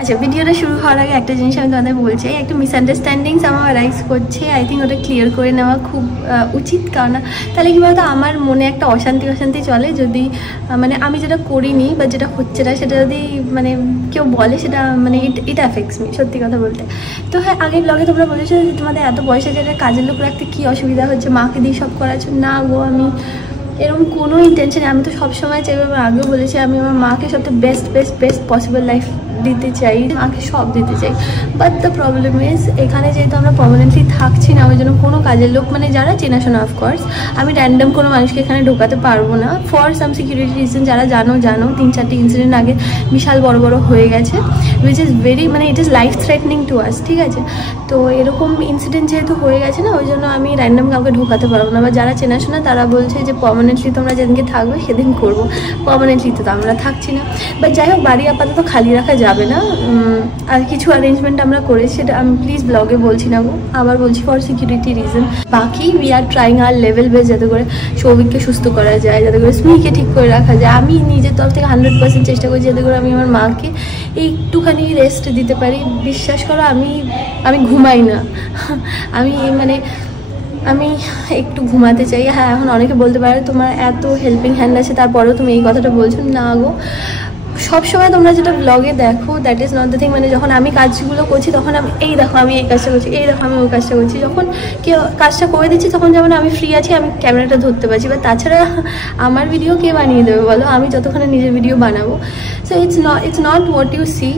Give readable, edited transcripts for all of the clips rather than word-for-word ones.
আচ্ছা, ভিডিওটা শুরু হওয়ার আগে একটা জিনিস আমি তোমাদের বলছি, একটা মিসআন্ডারস্ট্যান্ডিংস আমার রাইজ করছে। আই থিঙ্ক ওটা ক্লিয়ার করে নেওয়া খুব উচিত, কারণ তাহলে কী বলতো আমার মনে একটা অশান্তি চলে যদি মানে আমি যেটা করিনি বা যেটা হচ্ছে না সেটা যদি মানে কেউ বলে, সেটা মানে ইট অ্যাফেক্টস মি, সত্যি কথা বলতে। তো হ্যাঁ, আগের ব্লগে তোমরা বলেছো যে তোমাদের এত বয়সে যেটা কাজের লোক রাখতে কী অসুবিধা হচ্ছে, মাকে দিয়ে সব করাচ্ছ। না গো, আমি এরকম কোনো ইন্টেনশন, আমি তো সবসময় চাইবো, আমি আগেও বলেছি আমি আমার মাকে সবচেয়ে বেস্ট পসিবল লাইফ দিতে চাই, মাকে সব দিতে চাই। বাট দ্য প্রবলেম ইজ এখানে যেহেতু আমরা পার্মানেন্টলি থাকছি না, ওই জন্য কোনো কাজের লোক মানে যারা চেনাশোনা, অফকোর্স আমি র্যান্ডম কোনো মানুষকে এখানে ঢোকাতে পারবো না ফর সাম সিকিউরিটি রিজন। যারা জানো 3-4টি ইনসিডেন্ট আগে বিশাল বড় হয়ে গেছে, উইচ ইজ ভেরি মানে it is life threatening to us, ঠিক আছে। তো এরকম ইনসিডেন্ট যেহেতু হয়ে গেছে না, ওই জন্য আমি র্যান্ডম কাউকে ঢোকাতে পারবো না। বা যারা চেনাশোনা তারা বলছে যে পার্মানেন্টলি তোমরা যেদিনকে থাকবে সেদিন করবো, পার্মানেন্টলি তো আমরা থাকছি না। বাট যাই হোক, বাড়ি আপাতত খালি রাখা যাবে না। আর কিছু অ্যারেঞ্জমেন্ট আমরা করেছি, সেটা আমি প্লিজ ব্লগে বলছি না গো, আবার বলছি ফর সিকিউরিটি রিজন। বাকি we are trying our level best, যাতে করে সৌভিককে সুস্থ করা যায়, যাতে করে স্মিকে ঠিক করে রাখা যায়। আমি নিজের তরফ থেকে 100% চেষ্টা করছি যাতে করে আমি আমার মাকে একটুখানি রেস্ট দিতে পারি। বিশ্বাস করো, আমি ঘুমাই না, আমি একটু ঘুমাতে চাই। হ্যাঁ, এখন অনেকে বলতে পারে তোমার এত হেল্পিং হ্যান্ড আছে, তারপরেও তুমি এই কথাটা বলছো। না গো, সবসময় তোমরা যেটা ব্লগে দেখো that is not the thing. মানে যখন আমি কাজগুলো করছি তখন আমি এই দেখো আমি এই কাজটা করছি, এই দেখো আমি ওই কাজটা করছি। যখন কেউ কাজটা করে দিচ্ছি তখন যেমন আমি ফ্রি আছি, আমি ক্যামেরাটা ধরতে পারছি। বা তাছাড়া আমার ভিডিও কে বানিয়ে দেবে বলো, আমি যতক্ষণে নিজের ভিডিও বানাবো। So it's not what you see.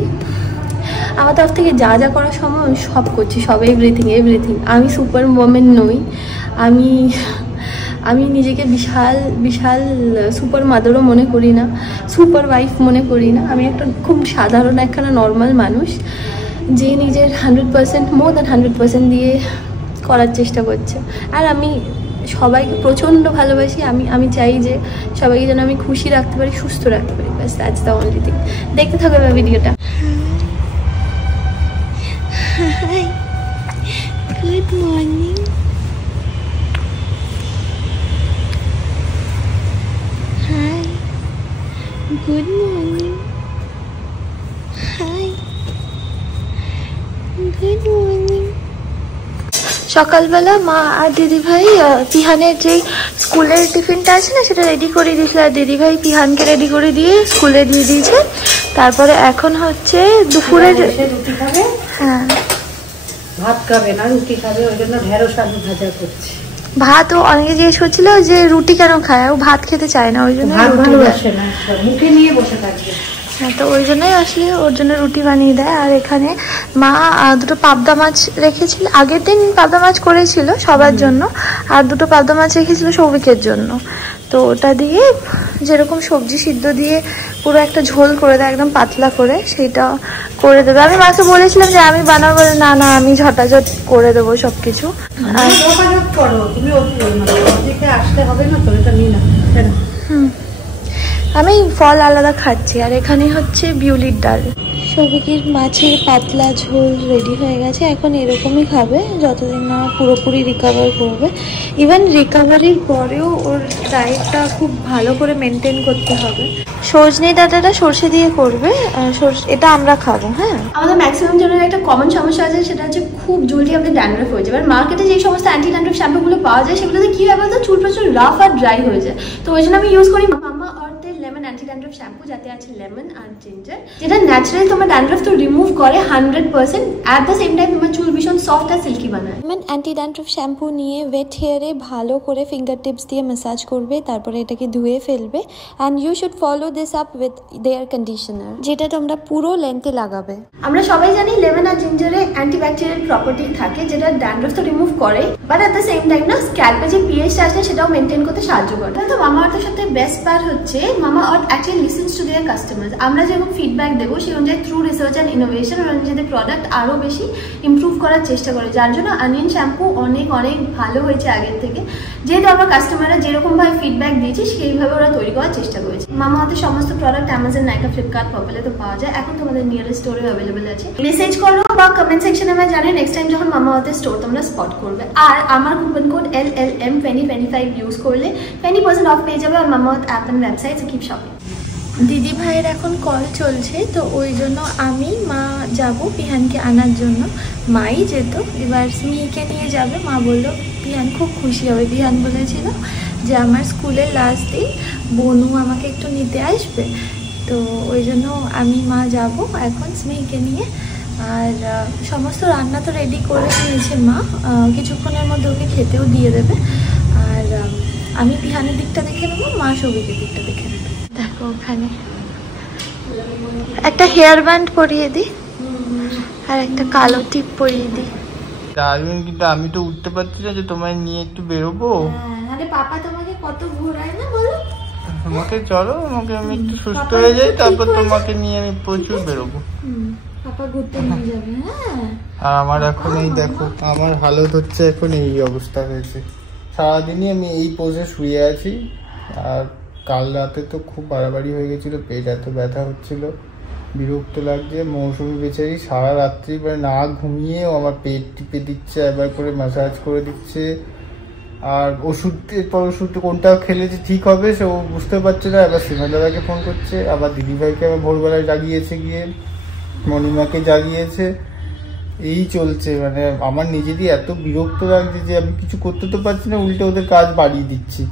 আমার তরফ থেকে যা করার সময় আমি সব করছি, সব এভরিথিং। আমি সুপার ওমেন নই, আমি নিজেকে বিশাল সুপার মাদারও মনে করি না, সুপার ওয়াইফ মনে করি না। আমি একটা খুব সাধারণ একখানা নর্মাল মানুষ, যে নিজের 100% মোর দ্যান 100% দিয়ে করার চেষ্টা করছে। আর আমি সবাইকে প্রচণ্ড ভালোবাসি। আমি চাই যে সবাইকে যেন আমি খুশি রাখতে পারি, সুস্থ রাখতে পারি, ব্যাস দ্যাটস দ্য অনলি থিং। দেখতে থাকবে এবার ভিডিওটা। Hi, good morning. Hi, good morning. Hi, good morning. সকালবেলা মা আর দিদিভাই পিহানের যে স্কুলের টিফিনটা আছে না, সেটা রেডি করে দিয়েছিল। আর দিদিভাই পিহানকে রেডি করে দিয়ে স্কুলে দিয়ে দিয়েছে। তারপরে এখন হচ্ছে দুপুরের রুটি খাবে, হ্যাঁ ভাত খাবে না, রুটি খাবে, ওই জন্য ঢেঁড়স আলু ভাজা করছি। ভাত ও অনেকে জিজ্ঞেস করছিল যে রুটি কেন খায়, ও ভাত খেতে চায় না, ওই জন্য রুটি বসে না, মুখে নিয়ে বসে থাকবে। হ্যাঁ, তো ওই জন্যই আসলে ওর জন্য রুটি বানিয়ে দেয়। আর এখানে মা দুটো পাবদা মাছ রেখেছিল, আগের দিন পাবদা মাছ করেছিল সবার জন্য, আর দুটো পাবদা মাছ রেখেছিল সৌভিকের জন্য। তো ওটা দিয়ে যেরকম সবজি সিদ্ধ দিয়ে পুরো একটা ঝোল করে দেয়, একদম পাতলা করে, সেইটা করে দেবে। আমি মাকে বলেছিলাম যে আমি বানাবো, বলে না আমি ঝটাঝট করে দেবো সবকিছু। আসতে হবে না তো, এটা নিয়ে না। আমি ফল আলাদা খাচ্ছি। আর এখানে হচ্ছে বিউলির ডাল। সৌভিকের মাছের পাতলা ঝোল রেডি হয়ে গেছে। এখন এরকমই খাবে যতদিন না পুরোপুরি রিকভার করবে। ইভেন রিকভারির পরেও ওর ডায়েটটা খুব ভালো করে মেনটেন করতে হবে। সজনে ডাঁটাটা সর্ষে দিয়ে করবে, এটা আমরা খাবো। হ্যাঁ, আমাদের ম্যাক্সিমাম জনের একটা কমন সমস্যা আছে, সেটা হচ্ছে খুব জলদি আমাদের ড্যান্ড্রাফ হয়ে যায়। এবার মার্কেটে যে সমস্ত অ্যান্টি ড্যান্ড্রাফ শ্যাম্পুগুলো পাওয়া যায়, সেগুলোতে কী হয় বলতো, চুল প্রচুর রাফ আর ড্রাই হয়ে যায়। তো ওই জন্য আমি ইউজ করি মামা আর্থের লেমন অ্যান্টি ড্যান্ড্রাফ শ্যাম্পু, যাতে আছে লেমন আর জিঞ্জার, যেটা ন্যাচারালি তোমার ড্যান্ড্রাফ তো রিমুভ করে 100%। অ্যাট দ্য সেম টাইম তোমার চুল ভীষণ সফট আর সিল্কি বানায়। লেমন অ্যান্টি ড্যান্ড্রাফ শ্যাম্পু নিয়ে ওয়েট হেয়ারে ভালো করে ফিঙ্গার টিপস দিয়ে ম্যাসাজ করবে, তারপরে এটাকে ধুয়ে ফেলবে। And you should follow this up with their conditioner, যেটা তোমরা পুরো লেন্থে লাগাবে। আমরা সবাই জানি লেমন আর জিঞ্জারে অ্যান্টিব্যাকটেরিয়াল প্রপার্টি থাকে, যেটা ড্যান্ড্রাফ তো রিমুভ করে, but at the same time না স্ক্যাল্পে যে পিএইচটা আসে সেটাও মেনটেন করতে সাহায্য করে। তো মামা আর্থের সাথে বেস্ট পার্ট হচ্ছে Mamaearth actually listens to their customers. আমরা যেরকম ফিডব্যাক দেবো সেই অনুযায়ী থ্রু রিসার্চ অ্যান্ড ইনোভেশন ওরা নিজেদের প্রোডাক্ট আরও বেশি ইমপ্রুভ করার চেষ্টা করে, যার জন্য অনিয়ন শ্যাম্পু অনেক ভালো হয়েছে আগের থেকে। যেহেতু আমরা কাস্টমাররা যেরকমভাবে ফিডব্যাক দিয়েছি সেইভাবে ওরা তৈরি করার চেষ্টা করেছে। মামা আর্থের সমস্ত প্রোডাক্ট অ্যামাজন, নাইকা, ফ্লিপকার্ট, পার্পলে তো পাওয়া যায়। এখন তোমাদের নিয়ারেস্ট স্টোরে অ্যাভেলেবেল আছে। মেসেজ করো বা কমেন্ট সেকশনে আমার জানিয়ে নেক্সট টাইম যখন মামা আর্থের স্টোর তোমরা স্পট করবে। আর আমার কুপন কোড LLM2025 ইউজ করলে 20% অফ পেয়ে যাবে আর Mamaearth app and website. Keep shopping. দিদি ভাইয়ের এখন কল চলছে, তো ওই জন্য আমি মা যাব পিহানকে আনার জন্য। মাই যেত, এবার স্মিহিকে নিয়ে যাবে। মা বললো পিহান খুব খুশি হবে। পিহান বলেছিল যে আমার স্কুলের লাস্ট দিন বনু আমাকে একটু নিতে আসবে, তো ওই জন্য আমি মা যাব এখন স্মিহিকে নিয়ে। আর সমস্ত রান্না তো রেডি করে নিয়েছে মা, কিছুক্ষণের মধ্যে ওকে খেতেও দিয়ে দেবে। আর আমি পিহানের দিকটা দেখে নেবো, মা সৌভিকের দিকটা দেখে নেবে। দেখো ওখানে একটা হেয়ার ব্যান্ড পরিয়ে দিই আর একটা কালো টিপ পরিয়ে দিই। দারুণ, কিন্তু আমি তো উঠতে পারছি না যে তোমায় নিয়ে একটু বেরোবো। আরে পাপা তোমাকে কত ঘোরায় না বলো। আমাকে চলো, আমাকে আমি একটু সুস্থ হয়ে যাই, তারপর তোমাকে নিয়ে আমি প্রচুর বেরোবো। পাপা ঘুরতে নিয়ে যাবে। হ্যাঁ, আর আমার এখন এই দেখো আমার হালত হচ্ছে, এখন এই অবস্থা হয়েছে। সারাদিনই আমি এই পোজে শুয়ে আছি। আর কাল রাতে তো খুব বাড়াবাড়ি হয়ে গেছিলো, পেট এত ব্যথা হচ্ছিল, বিরক্ত লাগছে। মৌসুমি বেচারি সারা রাত্রি মানে না ঘুমিয়েও আমার পেট টিপে দিচ্ছে, একবার করে ম্যাসাজ করে দিচ্ছে। আর ওষুধের পর ওষুধ কোনটা খেলে যে ঠিক হবে সে ও বুঝতে পারছে না। এবার সীমা দাদাকে ফোন করছে, আবার দিদিভাইকে আবার ভোরবেলায় জাগিয়েছে, গিয়ে মণিমাকে জাগিয়েছে। এই চলছে, মানে আমার নিজেরই এত বিরক্ত লাগছে যে আমি কিছু করতে তো পারছি না, উল্টে ওদের কাজ বাড়িয়ে দিচ্ছি।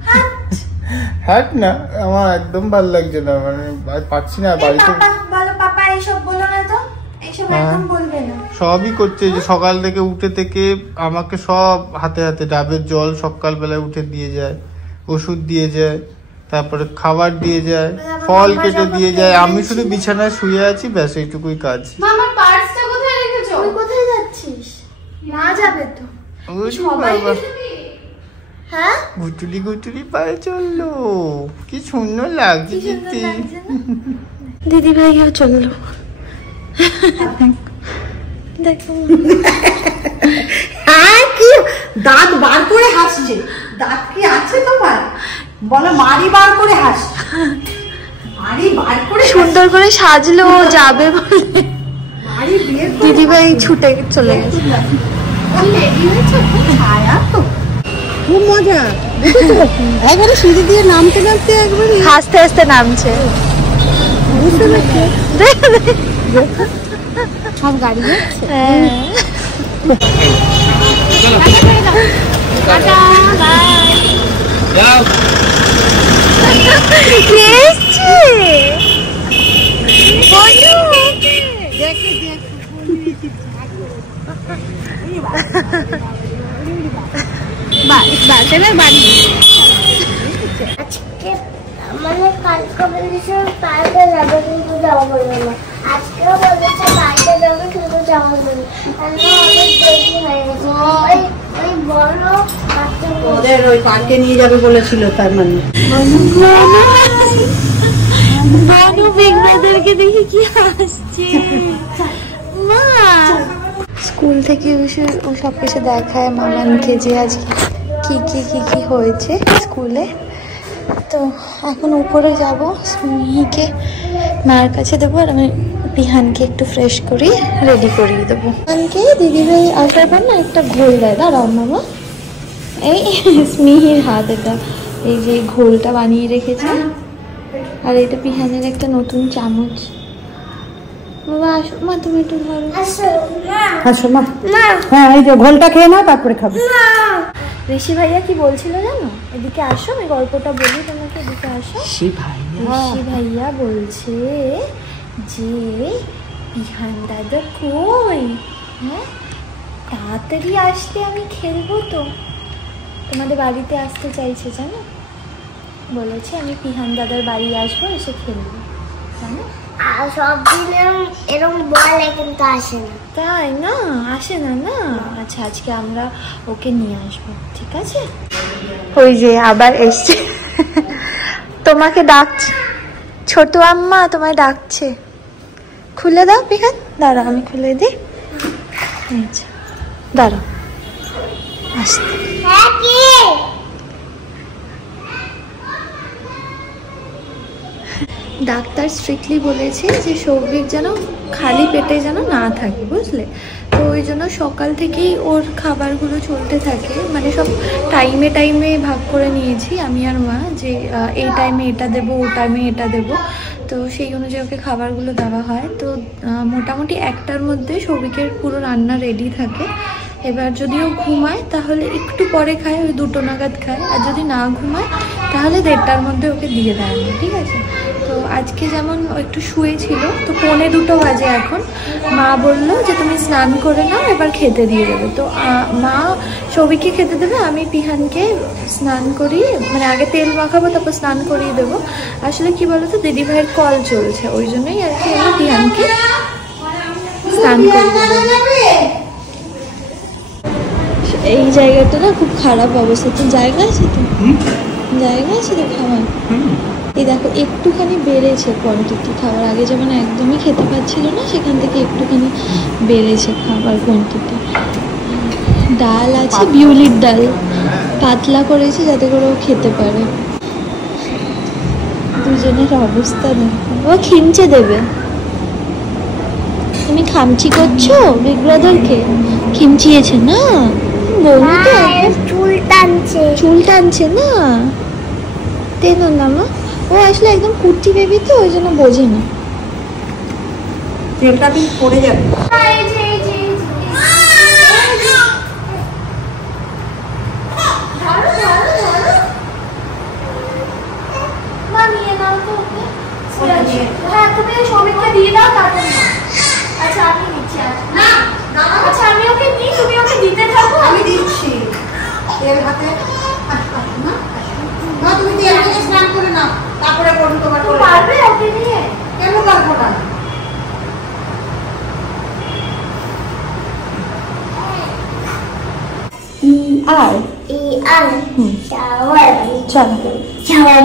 হ্যাঁ না, আমার একদম ভালো লাগছে না, মানে পাচ্ছি না বাড়িতে। সবই করছে, যে সকাল থেকে উঠে থেকে আমাকে সব হাতে হাতে ডাবের জল সকালবেলায় উঠে দিয়ে যায়, ওষুধ দিয়ে যায়, তারপরে খাবার দিয়ে যায়, ফল কেটে দিয়ে যায়। আমি শুধু বিছানায় শুয়ে আছি, ব্যাস এইটুকুই কাজ। মামা পার্সটা কোথায় রেখেছো? তুই কোথায় যাচ্ছিস? মা যাবে তো। সবাই হ্যাঁ, গুটুলি গুটুলি পায়ে চললো, কি সুন্দর লাগছে দেখতে। দিদি ভাইও চললো। দেখো কি দাঁত বার করে হাসছে। দাঁত কি আছে তোমার? বলো মারি বার করে হাসছে। মারি বার করে সুন্দর করে সাজলো যাবে বলে মারি বিয়ে দিদি ভাই ছুটে চলে গেছে। খুব মজা। একবারে সিঁড়ি দিয়ে নামতে নামতে একবারে হাসতে হাসতে নামছে। বুঝতে পারছি সব গাড়ি যাচ্ছে। আজকে মানে কালকে বলেছে পার্কে যাবে কিন্তু যাওয়া হলো না, আজকেও বলেছে পার্কে যাবে কিন্তু যাওয়া হলো না। অনেক দেরি হয়ে গেছে। ওই বড় ওদের ওই পার্কে নিয়ে যাবে বলেছিল, তার মানে বানু বিগ ব্রাদারকে দেখে কি হাসছে। মা স্কুল থেকে এসে ও সব কিছু দেখায় মামানকে যে আজকে কি কি কি কি হয়েছে স্কুলে। তো এখন উপরে যাব, স্মিহিকে মার কাছে দেবো আর আমি পিহানকে একটু ফ্রেশ করি রেডি করিয়ে দেবো। পিহানকে দিদিভাই আসার পর না একটা ঘোল দেয়, দাঁড়াও মামা। এই স্মিহির হাত, এটা এই যে ঘোলটা বানিয়ে রেখেছে, আর এটা পিহানের একটা নতুন চামচ। বাবা আসো মা, তুমি একটু ধরো। আসো মা। হ্যাঁ এই যে ঘোলটা খেয়ে নাও, তারপরে খাবো। ঋষি ভাইয়া কি বলছিল জানো? এদিকে আসো, আমি গল্পটা বলি তোমাকে, এদিকে আসো। ঋষি ভাইয়া বলছে যে পিহান দাদা কই, হ্যাঁ তাড়াতাড়ি আসতে, আমি খেলবো তো। তোমাদের বাড়িতে আসতে চাইছে জানো, বলেছে আমি পিহান দাদার বাড়ি আসবো, এসে খেলবো জানো। আর সব দিন এরকম বলে কিন্তু আসে না। তাই না? আসে না না? আচ্ছা আজকে আমরা ওকে নিয়ে আসবো, ঠিক আছে? ওই যে আবার এসছে, তোমাকে ডাকছে, ছোট আম্মা তোমায় ডাকছে। খুলে দাও পিহান, দাঁড়াও আমি খুলে দিই। আচ্ছা দাঁড়াও, আসতে। হ্যাঁ কি ডাক্তার স্ট্রিক্টলি বলেছে যে সৌভিক যেন খালি পেটে যেন না থাকে, বুঝলে? তো ওই জন্য সকাল থেকেই ওর খাবারগুলো চলতে থাকে, মানে সব টাইমে টাইমে ভাগ করে নিয়েছি আমি আর মা, যে এই টাইমে এটা দেবো, ও টাইমে এটা দেবো। তো তো সেই অনুযায়ী ওকে খাবারগুলো দেওয়া হয়। তো মোটামুটি 1টার মধ্যে সৌভিকের পুরো রান্না রেডি থাকে। এবার যদিও ঘুমায় তাহলে একটু পরে খায়, ওই 2টো নাগাদ খায়, আর যদি না ঘুমায় তাহলে 1:30টার মধ্যে ওকে দিয়ে দেয় না, ঠিক আছে। তো আজকে যেমন ও একটু শুয়েছিল, তো 1:45 বাজে এখন। মা বললো যে তুমি স্নান করে নাও, এবার খেতে দিয়ে দেবে। তো মা সৌভিককে খেতে দেবে, আমি পিহানকে স্নান করিয়ে, মানে আগে তেল মাখাবো তারপর স্নান করিয়ে দেবো। আসলে কি বলতো, দিদিভাইয়ের কল চলছে, ওই জন্যই আর কি আমি পিহানকে স্নান করিয়ে দেবো। এই জায়গাটা না খুব খারাপ অবস্থা। তো জায়গা আছে তো, জায়গা আছে তো খাওয়ার। এই দেখো একটুখানি বেড়েছে কোয়ান্টিটি খাবার, আগে যেমন একদমই খেতে পাচ্ছিল না, সেখান থেকে একটুখানি বেড়েছে খাবার কোয়ান্টিটি। ডাল আছে, বিউলির ডাল পাতলা করেছে যাতে করে ও খেতে পারে। দুজনের অবস্থা দেখো, ও খিমচে দেবে। তুমি খামচি করছো বিগ ব্রাদারকে? খিমচিয়েছে না বলবো তো, চুল টানছে, চুল টানছে না, টেনো না মা। ও আসলে একদম কুর্তি বেবি তো, ওই জন্য বোঝে না। তেলটা দিন পড়ে যাবে। হ্যাঁ তুমি সৌভিককে দিয়ে দাও, তারপর আচ্ছা আমি নিচ্ছি। আচ্ছা আমি ওকে নিই, তুমি ওকে দিতে থাকো। আমি দিচ্ছি তেল হাতে। না তুমি তেল দিয়ে স্নান করে নাও, তারপরে করুন তোমার। পারবে ওকে নিয়ে? কেন পারবো না? আর শাওয়ার, চলো শাওয়ার।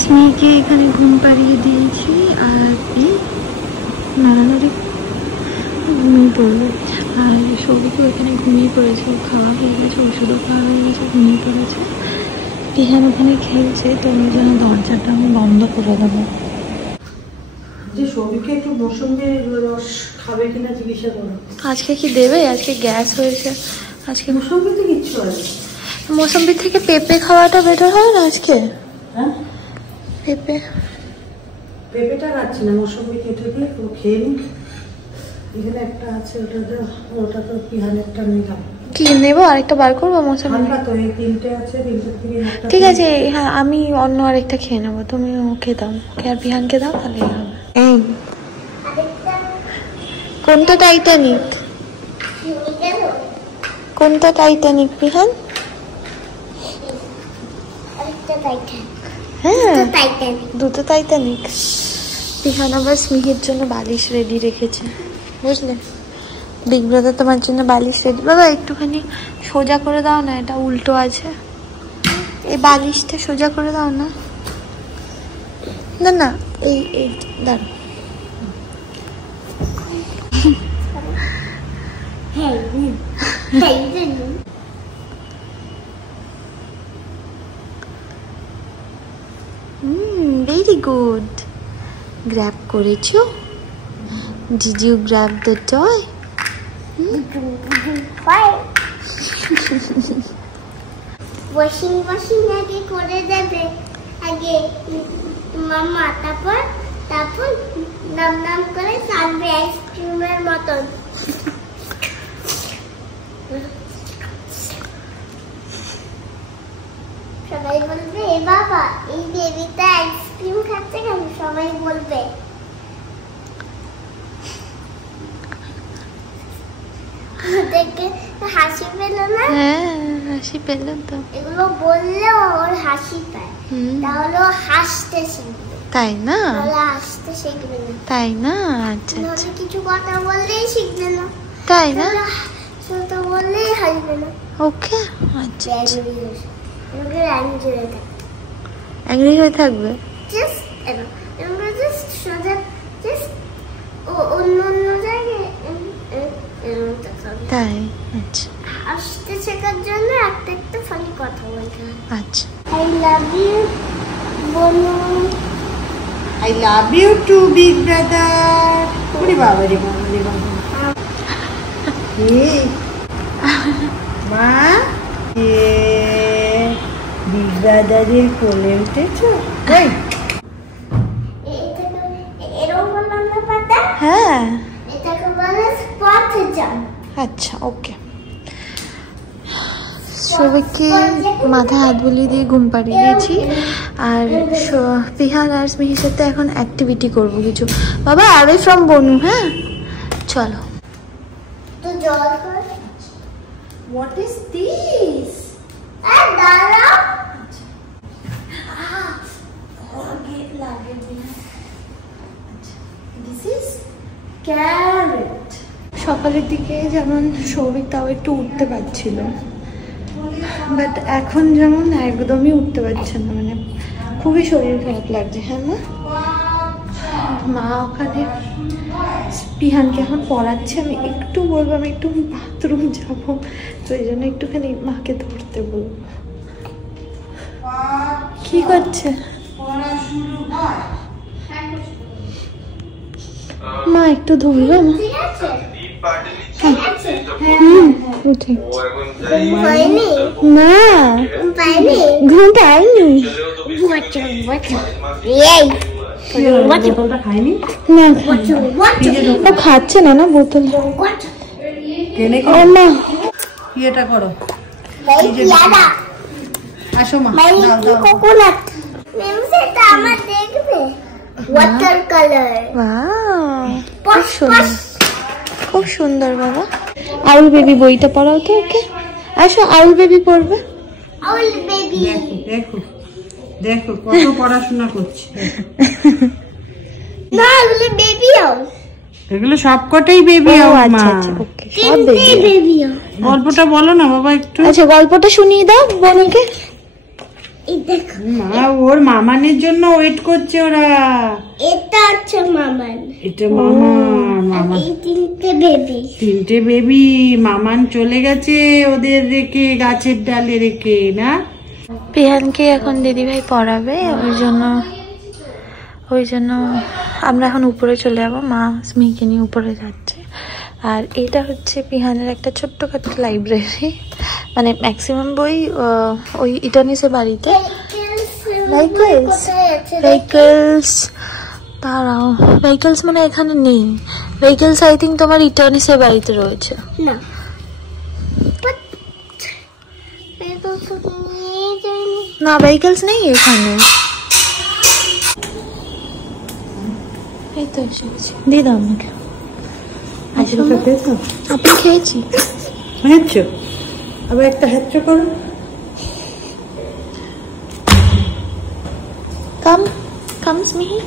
স্মিকে এখানে ঘুম পাড়িয়ে দিয়েছি, আর এই নাড়ানাড়ি ঘুমিয়ে পড়লো। আর সৌভিকও এখানে ঘুমিয়ে পড়েছে, খাওয়া হয়ে গেছে, ওষুধও খাওয়া হয়ে গেছে, ঘুমিয়ে পড়েছে। পিহান ওখানে খেলছে, তো ওই জন্য দরজাটা আমি বন্ধ করে দেবো। যে সৌভিককে একটু মৌসুমীর রস খাবে কিনা জিজ্ঞাসা করো। আজকে কি দেবে? আজকে গ্যাস হয়েছে। আজকে মৌসুমীতে কিচ্ছু আছে? মৌসুম্বি থেকে পেঁপে খাওয়াটা বেটার হয় না আজকে? হ্যাঁ পেঁপে, পেঁপেটা রাখছি না, মৌসুমী কেটে দিয়ে ও খেয়ে নিক। এখানে একটা আছে, ওটা তো পিহানেরটা নিলাম। কি নেবো? আরেকটা বার করবো মৌসুম্বি? হালকা তো এই 3টে আছে, 3টে থেকে একটা। ঠিক আছে, হ্যাঁ আমি অন্য আরেকটা খেয়ে নেবো, তুমি ওকে দাও, ওকে আর পিহানকে দাও, তাহলে হবে। কোনটা টাইটানিক? কোনটা টাইটানিক পিহান? হ্যাঁ দুটো টাইটানিক। পিহান আবার স্মিহির জন্য বালিশ রেডি রেখেছে, বুঝলে? বিগ ব্রাদার তোমার জন্য বালিশ রেডি। বাবা একটুখানি সোজা করে দাও না, এটা উল্টো আছে। এই বালিশটা সোজা করে দাও না। না না এই এই দাঁড়ো। Very good. গ্র্যাব করেছো? Did you grab the toy? Washing আগে করে দেবে, আগে মামা, তারপর নাম করে সানবে আইসক্রিমের মতন। সবাই বলবে এ বাবা এই বেবিটা আইসক্রিম খাচ্ছে কেন, সবাই বলবে। দেখে হাসি পেল না? হ্যাঁ হাসি পেল তো। এগুলো বললেও ওর হাসি পায়, তাহলে ও হাসতে শিখবে। তাই না? তাহলে হাসতে শিখবে না। তাই না? আচ্ছা আচ্ছা। কিছু কথা বললেই শিখবে না। তাই না? ছোট বললেই হাসবে না। ওকে আচ্ছা। অ্যাংরি হয়ে থাকবে। জাস্ট সোজা, জাস্ট অন্য জায়গায়। তাই? আচ্ছা। হাসতে শেখার জন্য একটা ফানি কথা বলতে হয়। আচ্ছা। আই লাভ ইউ বলো। I love you too, big brother. ওরে বাবা রে বাবা রে বাবা। মা বিগ ব্রাদারের কোলে উঠেছো? এরকম বললাম না পাতা, হ্যাঁ এটাকে বলে স্পট জাম্প। আচ্ছা ওকে। সবাইকে মাথায় হাত বুলিয়ে দিয়ে ঘুম পাড়িয়ে দিয়েছি, আর পিহান আর স্মিহির সাথে এখন অ্যাক্টিভিটি করবো কিছু। বাবা অ্যাওয়ে ফ্রম বনু, হ্যাঁ চলো। তো জল কর। What is this? আর দাঁড়াও, সকালের দিকে যেমন সৌভিক তাও একটু উঠতে পারছিল, বাট এখন যেমন একদমই উঠতে পারছে না, মানে খুবই শরীর খারাপ লাগছে। হ্যাঁ মা ওখানে পিহানকে এখন পড়াচ্ছে, আমি একটু বলবো আমি একটু বাথরুম যাবো, তো এই জন্য একটুখানি মাকে ধরতে বলবো। কি করছে মা? একটু ধরবে না? ঠিক আছে? উঠে পাইনি, না পাইনি। ঘুম পাইনি বোতলটা খাইনি? না ও খাচ্ছে না না বোতল। কেনে ও মা ইয়েটা করো, ভাই ইয়াদা, আসো মা। ভাই কোকোনাট। মেম সেটা আমার দেখবে, ওয়াটার কালার। ওয়াও পশ পশ। খুব সুন্দর বাবা। আউল বেবি বইটা পড়াও তো ওকে। আসো আউল বেবি পড়বে। আউল বেবি। দেখো দেখো কত পড়াশোনা করছে। না আউল বেবি আউল, এগুলো সবকটাই বেবি ও আউল মা। আচ্ছা আচ্ছা ওকে সব তিনটে বেবি। বেবি আউল। গল্পটা বলো না বাবা একটু। আচ্ছা গল্পটা শুনিয়ে দাও বোনকে। এই দেখো, মা ওর মামানের জন্য ওয়েট করছে ওরা। এটা হচ্ছে মামান, এটা মামা এই তিনটে বেবি। তিনটে বেবি। মামান চলে গেছে ওদের রেখে, গাছের ডালে রেখে না। পিহানকে এখন দিদিভাই পড়াবে, ওই জন্য আমরা এখন উপরে চলে যাবো। মা স্মিকে নিয়ে উপরে যাচ্ছে। আর এটা হচ্ছে পিহানের একটা ছোট্টখাটো লাইব্রেরি, মানে ম্যাক্সিমাম বই ওই ইটানিসের বাড়িতে। ভেহিকলস দাঁড়াও, ভেহিকলস মানে এখানে নেই। ভেহিকলস আই থিঙ্ক তোমার ইটানিসের বাড়িতে রয়েছে। না না ভেহিকলস নেই এখানে। এই তো এসেছি, দিয়ে দাও আমাকে। আপনি খেয়েছি? হ্যাচ্ছ আবার একটা হ্যাচ্ছ করো। কাম স্মিহি।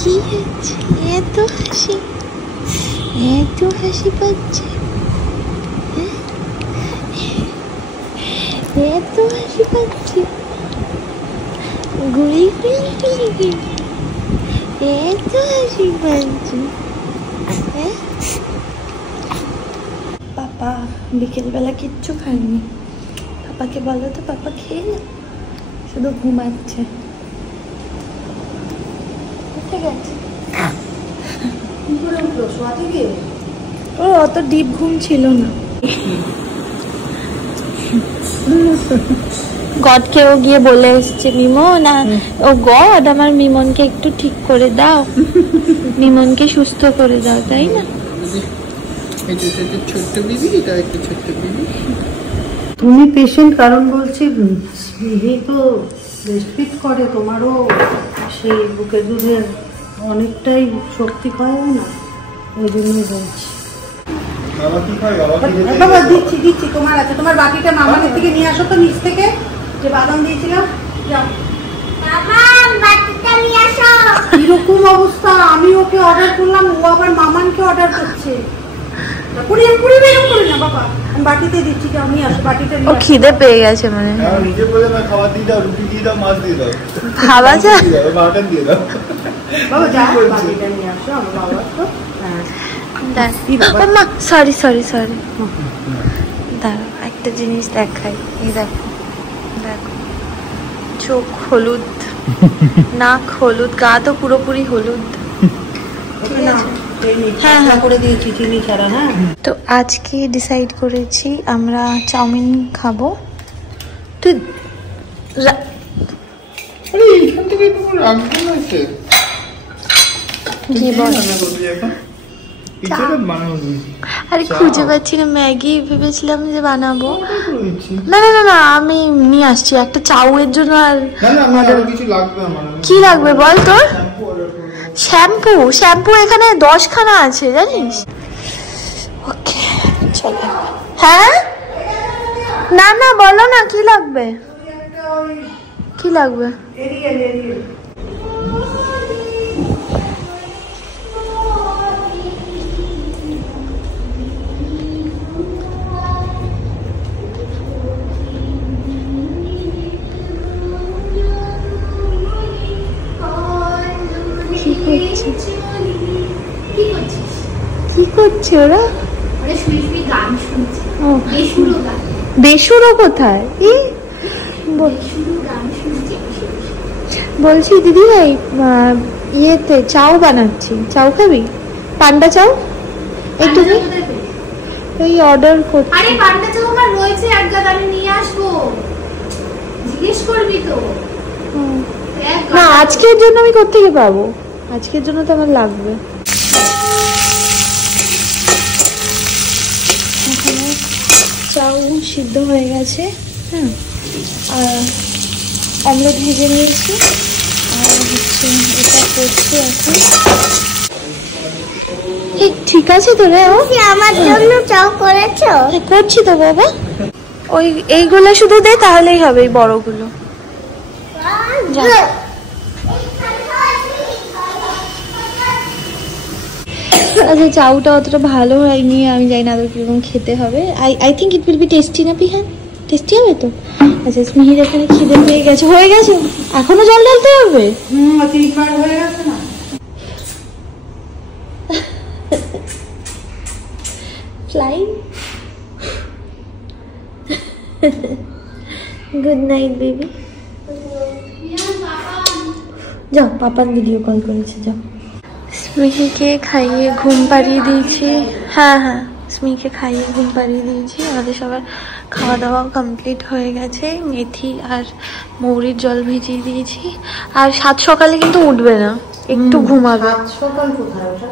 কি হয়েছে? এত হাসি পাচ্ছে, এত হাসি পাচ্ছে, ঘুরে ফিরে এত হাসি পাচ্ছে। পাপা বিকেলবেলা কিচ্ছু খায়নি। পাপাকে বলো তো, পাপা খেয়ে না, শুধু ঘুমাচ্ছে। ঠিক আছে, ওর অত ডিপ ঘুম ছিল না। গডকেও গিয়ে বলে এসছে মিমন, ও গড আমার মিমনকে একটু ঠিক করে দাও, মিমনকে সুস্থ করে দাও, তাই না? ছোট্ট বেবি, এটা একটা ছোট্ট বেবি। তুমি পেশেন্ট, কারণ বলছি দিদি তো ব্রেস্টফিড করে, তোমারও সেই বুকের দুধের অনেকটাই শক্তি হয় না, ওই জন্যই বলছি। বাবা দিচ্ছি দিচ্ছি, তোমার আছে, তোমার বাকিটা মামানের থেকে নিয়ে আসো তো নিচ থেকে, যে বাদাম দিয়েছিলাম। যাও কিরকম অবস্থা, আমি ওকে অর্ডার করলাম, ও আবার মামানকে অর্ডার করছে। বাটিতে দিচ্ছি, আমি আসো বাটিতে। ও খিদে পেয়ে গেছে মানে, নিজে বলে না, খাবার দিয়ে দাও, রুটি দিয়ে দাও, মাছ দিয়ে দাও, ভাবা যায়। মাটন দিয়ে দাও। বাবা যা বাটিটা নিয়ে আসো, আমার বাবা তো। মা সরি সরি সরি, দাঁড়াও একটা জিনিস দেখাই। এই দেখো দেখো, চোখ হলুদ, নাক হলুদ, গা তো পুরোপুরি হলুদ। হ্যাঁ হ্যাঁ করে দিয়েছি চিনি ছাড়া। হ্যাঁ, তো আজকে ডিসাইড করেছি আমরা চাউমিন খাবো। তুই আরে এইখান থেকে তোমার রাখবো না সে কি বল? আরে খুঁজে পাচ্ছি না, ম্যাগি ভেবেছিলাম যে বানাবো। না না না না, আমি নিয়ে আসছি একটা চাউয়ের জন্য। আর কি লাগবে বল তোর? শ্যাম্পু? শ্যাম্পু এখানে 10খানা আছে জানিস। ওকে চলো। হ্যাঁ না না বলো না কি লাগবে, কি লাগবে? কি করছে ওরা? বেসুরো কোথায়? বলছি দিদি ভাই ইয়েতে চাউ বানাচ্ছি, চাউ খাবি? পান্ডা চাউ একটু এই অর্ডার করছি। আরে পান্ডা চাউ আমার রয়েছে এক গাদা, আমি নিয়ে আসবো, জিজ্ঞেস করবি তো। না আজকের জন্য আমি কোত্থেকে পাবো, আজকের জন্য তো আমার লাগবে। চাউ সিদ্ধ হয়ে গেছে, হ্যাঁ, আর অমলেট ভেজে নিয়েছি, আর হচ্ছে এটা করছি এখন। ঠিক আছে তো রে, আমার জন্য চাউ করেছো? করছি তো বাবা। ওই এইগুলো শুধু দে তাহলেই হবে, এই বড়গুলো। আচ্ছা চাউটা অতটা ভালো হয়নি, আমি জানি না আদৌ কিরকম খেতে হবে। I think it will be tasty না পিহান? টেস্টি হবে তো? আচ্ছা স্মিহির এখানে খিদে পেয়ে গেছে, হয়ে গেছে, এখনো জল ঢালতে হবে? 3বার হয়ে গেছে না? ফ্লাইং। Good night baby. যাও, পাপান ভিডিও কল করেছে, যাও। স্মিহিকে খাইয়ে ঘুম পাড়িয়ে দিয়েছি। হ্যাঁ হ্যাঁ, স্মিহিকে খাইয়ে ঘুম পাড়িয়ে দিয়েছি। আমাদের সবার খাওয়া দাওয়া কমপ্লিট হয়ে গেছে। মেথি আর মৌরির জল ভিজিয়ে দিয়েছি। আর 7 সকালে কিন্তু উঠবে না, একটু ঘুমাবে। সকাল কোথায় ওটা?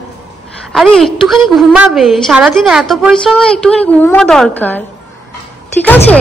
আরে একটুখানি ঘুমাবে, সারাদিন এত পরিশ্রম হয়, একটুখানি ঘুমও দরকার, ঠিক আছে?